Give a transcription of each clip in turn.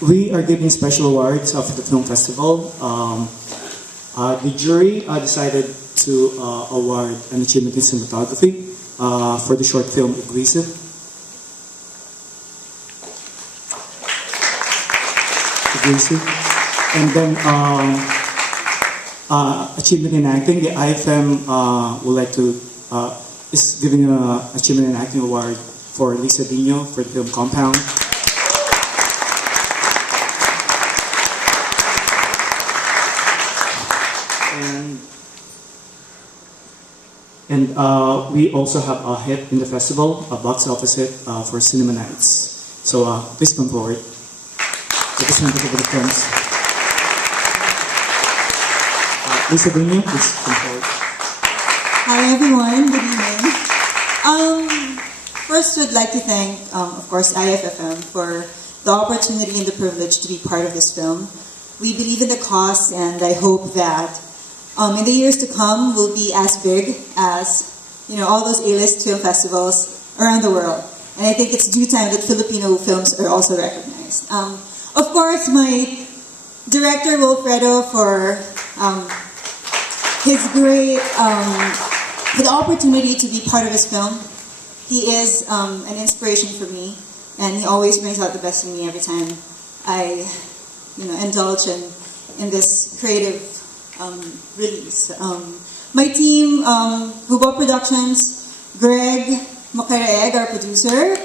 We are giving special awards for the film festival. The jury decided to award an achievement in cinematography for the short film Aggressive. And then achievement in acting. The IFFM would like to is giving an achievement in acting award for Lisa Dino for the film Compound. And we also have a hit in the festival, a box office hit for Cinema Nights. So please come forward. Representative of the films. Lisa Dino, please come forward. Hi everyone, good evening. First, would like to thank, of course, IFFM for the opportunity and the privilege to be part of this film. We believe in the cause, and I hope that in the years to come, will be as big as all those A-list film festivals around the world. And I think it's due time that Filipino films are also recognized. Of course, my director Wilfredo for his great for the opportunity to be part of his film. He is an inspiration for me, and he always brings out the best in me every time I indulge in this creative release. My team, Hubo Productions, Greg Macareeg, our producer,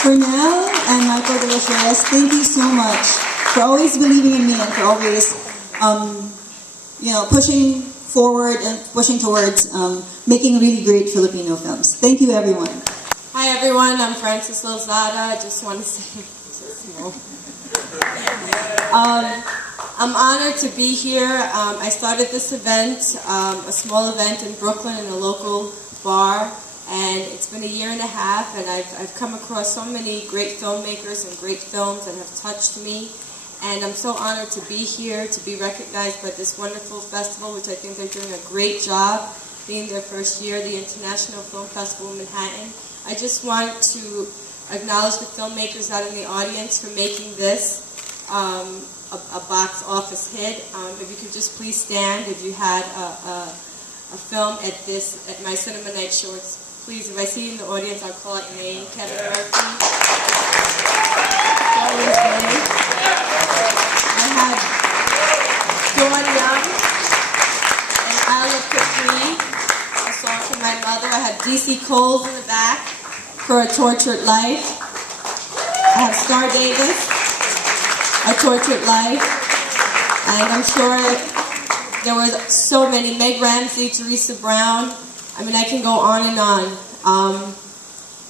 Cornell, and Michael Delicious, thank you so much for always believing in me and for always, pushing forward and pushing towards making really great Filipino films. Thank you, everyone. Hi, everyone. I'm Frances Lozada. I just want to say, I'm honored to be here. I started this event, a small event in Brooklyn in a local bar, and it's been a year and a half, and I've come across so many great filmmakers and great films that have touched me, and I'm so honored to be here, to be recognized by this wonderful festival, which I think they're doing a great job, being their first year, the International Film Festival in Manhattan. I just want to acknowledge the filmmakers out in the audience for making this a box office hit. If you could just please stand, if you had a film at my Cinema Night shorts, please, if I see you in the audience, I'll call out your name. Kevin Murphy. I had Dawn Young and Isle of Capri, a song from my mother. I had DC Coles in the back for A Tortured Life. I have Star Davis, A Tortured Life, and I'm sure there were so many. Meg Ramsey, Teresa Brown. I mean, I can go on and on.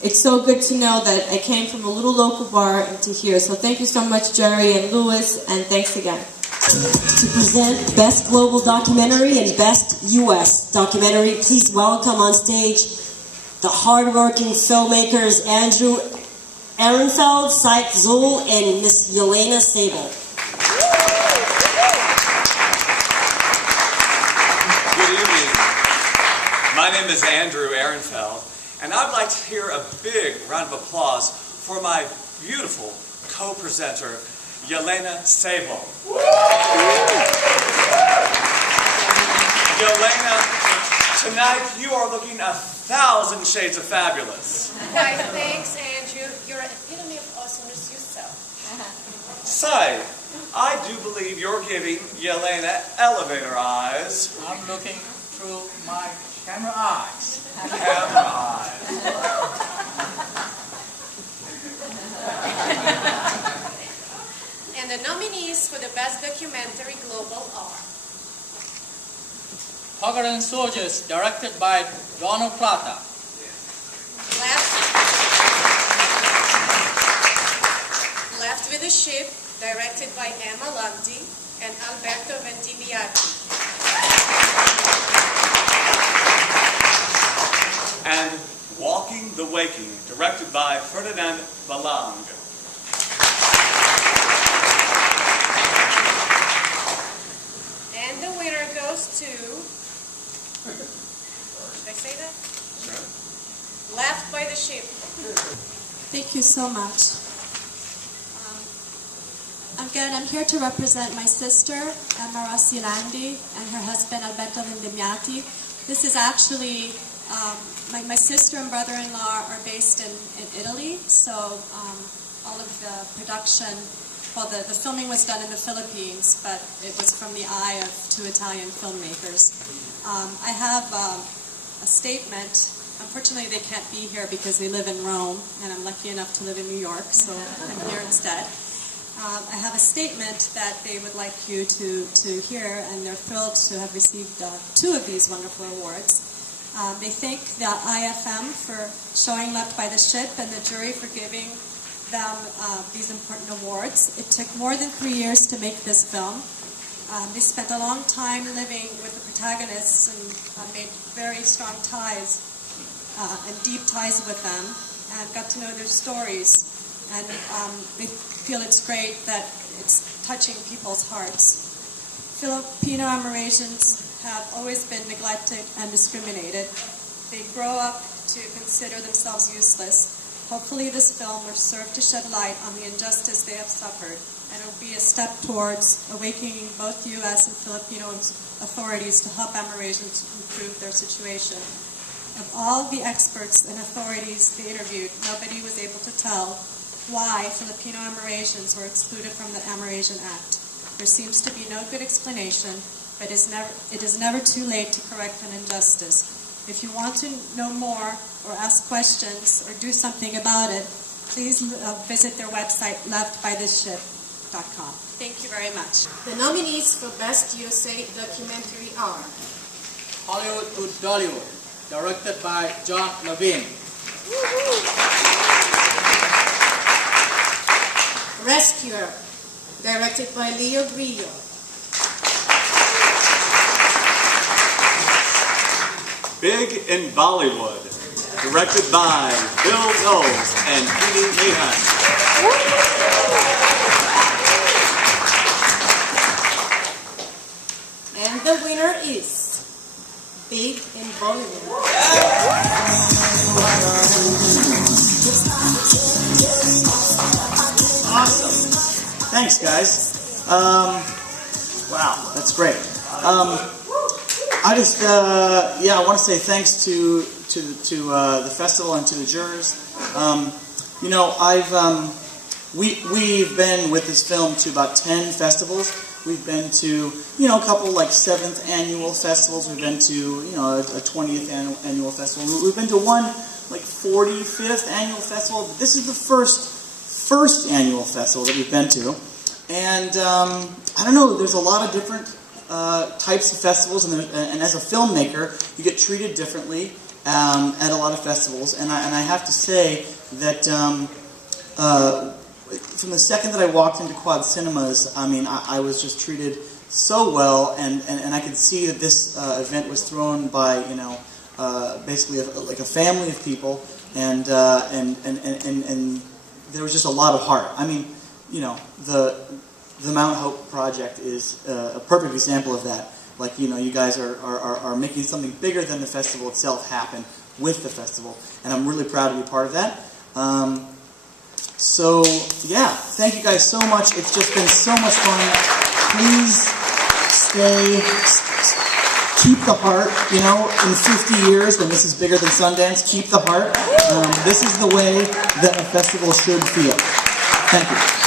It's so good to know that I came from a little local bar into here. So thank you so much, Jerry and Louis, and thanks again. To present Best Global Documentary and Best U.S. Documentary, please welcome on stage the hardworking filmmakers Andrew Ehrenfeld, Saik Zul, and Miss Yelena Sable. Good evening. My name is Andrew Ehrenfeld, and I'd like to hear a big round of applause for my beautiful co-presenter, Yelena Sable. Yelena, tonight you are looking 1,000 shades of fabulous. Why, thanks, Andrew. You're an epitome of awesomeness yourself. Say, I do believe you're giving Yelena elevator eyes. I'm looking through my camera eyes. Camera eyes. And the nominees for the Best Documentary Global are Forgotten Soldiers, directed by Ronald Plata. Left with a Ship, directed by Emma Landi and Alberto Ventimiglia. And Walking the Waking, directed by Ferdinand Balang. And the winner goes to... Did I say that? Sure. Left by the Ship. Thank you so much. Again, I'm here to represent my sister, Emma Rossilandi, and her husband, Alberto Vendemiati. This is actually, my sister and brother-in-law are based in Italy, so all of the production, well, the filming was done in the Philippines, but it was from the eye of two Italian filmmakers. I have a statement. Unfortunately, they can't be here because they live in Rome, and I'm lucky enough to live in New York, so I'm here instead. I have a statement that they would like you to hear, and they're thrilled to have received 2 of these wonderful awards. They thank the IFM for showing Left by the Ship and the jury for giving them these important awards. It took more than 3 years to make this film. They spent a long time living with the protagonists and made very strong ties and deep ties with them, and got to know their stories. And they feel it's great that it's touching people's hearts. Filipino Amerasians have always been neglected and discriminated. They grow up to consider themselves useless. Hopefully this film will serve to shed light on the injustice they have suffered, and it will be a step towards awakening both U.S. and Filipino authorities to help Amerasians improve their situation. Of all the experts and authorities they interviewed, nobody was able to tell why Filipino Amerasians were excluded from the Amerasian Act. There seems to be no good explanation, but it is never too late to correct an injustice. If you want to know more or ask questions or do something about it, please visit their website, leftbytheship.com. Thank you very much. The nominees for Best USA Documentary are Hollywood to Dollywood, directed by John Levine. Rescuer, directed by Leo Grillo. Big in Bollywood, directed by Bill Knowles and Edie Meehan. And the winner is Big in Bollywood. Awesome. Thanks, guys. Wow, that's great. I just, I want to say thanks to the festival and to the jurors. We've been with this film to about 10 festivals. We've been to, a couple like 7th annual festivals. We've been to, a 20th annual festival. We've been to one like 45th annual festival. This is the first annual festival that we've been to. And I don't know, there's a lot of different types of festivals, and as a filmmaker, you get treated differently at a lot of festivals. And I have to say that from the second that I walked into Quad Cinemas, I was just treated so well, and I could see that this event was thrown by basically like a family of people, and there was just a lot of heart. The Mount Hope project is a perfect example of that. Like, you guys are making something bigger than the festival itself happen with the festival, and I'm really proud to be part of that. Thank you guys so much. It's just been so much fun. Please keep the heart, in 50 years when this is bigger than Sundance, keep the heart. This is the way that a festival should feel. Thank you.